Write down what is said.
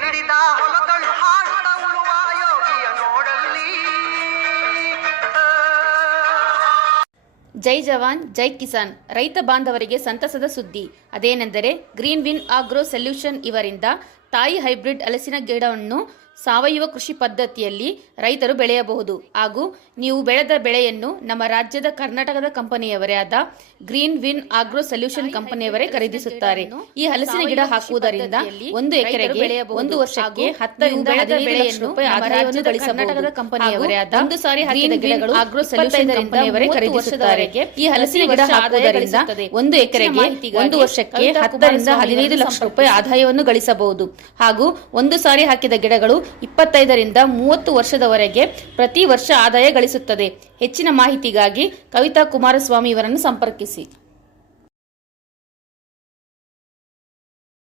ಹಿಡಿದ ಹೊಲಗಳು ಹಾಡುತ್ತ ಉಳುವ ಯೋಗಿಯ ನೋಡಲ್ಲಿ. ಜೈ ಜವಾನ್ ಜೈ ಕಿಸಾನ್. ರೈತ ಬಾಂಧವರಿಗೆ ಸಂತಸದ ಸುದ್ದಿ. ಅದೇನೆಂದರೆ ಗ್ರೀನ್ ವಿನ್ ಆಗ್ರೋ ಸೊಲ್ಯೂಷನ್ ಇವರಿಂದ ತಾಯಿ ಹೈಬ್ರಿಡ್ ಹಲಸಿನ ಗಿಡವನ್ನು ಸಾವಯವ ಕೃಷಿ ಪದ್ಧತಿಯಲ್ಲಿ ರೈತರು ಬೆಳೆಯಬಹುದು. ಹಾಗೂ ನೀವು ಬೆಳೆದ ಬೆಳೆಯನ್ನು ನಮ್ಮ ರಾಜ್ಯದ ಕರ್ನಾಟಕದ ಕಂಪನಿಯವರೇ ಆದ ಗ್ರೀನ್ ವಿನ್ ಆಗ್ರೋ ಸೊಲ್ಯೂಷನ್ ಕಂಪನಿಯವರೇ ಖರೀದಿಸುತ್ತಾರೆ. ಈ ಹಲಸಿನ ಗಿಡ ಹಾಕುವುದರಿಂದ 1 ಎಕರೆಗೆ 1 ವರ್ಷಕ್ಕೆ 10 ರಿಂದ 15 ಲಕ್ಷ ರೂಪಾಯಿ ಆದಾಯವನ್ನು ಗಳಿಸಬಹುದು. ಕಂಪನಿಯವರೇ ಆದ ಒಂದು ಸಾರಿ ಹಾಕಿದ ಗಿಡಗಳು ಆಗ್ರೋ ಸೊಲ್ಯೂಷನ್ ಕಂಪನಿಯವರೇ ಖರೀದಿಸುತ್ತಾರೆ. ಈ ಹಲಸಿನ ಗಿಡ ಹಾಕುವುದರಿಂದ 1 ಎಕರೆಗೆ 1 ವರ್ಷಕ್ಕೆ 10 ರಿಂದ 15 ಲಕ್ಷ ರೂಪಾಯಿ ಆದಾಯವನ್ನು ಗಳಿಸಬಹುದು. ಹಾಗೂ ಒಂದು ಸಾರಿ ಹಾಕಿದ ಗಿಡಗಳು 25 ರಿಂದ 30 ವರ್ಷದವರೆಗೆ ಪ್ರತಿ ವರ್ಷ ಆದಾಯ ಗಳಿಸುತ್ತದೆ. ಹೆಚ್ಚಿನ ಮಾಹಿತಿಗಾಗಿ ಕವಿತಾ ಕುಮಾರಸ್ವಾಮಿ ಇವರನ್ನು ಸಂಪರ್ಕಿಸಿ.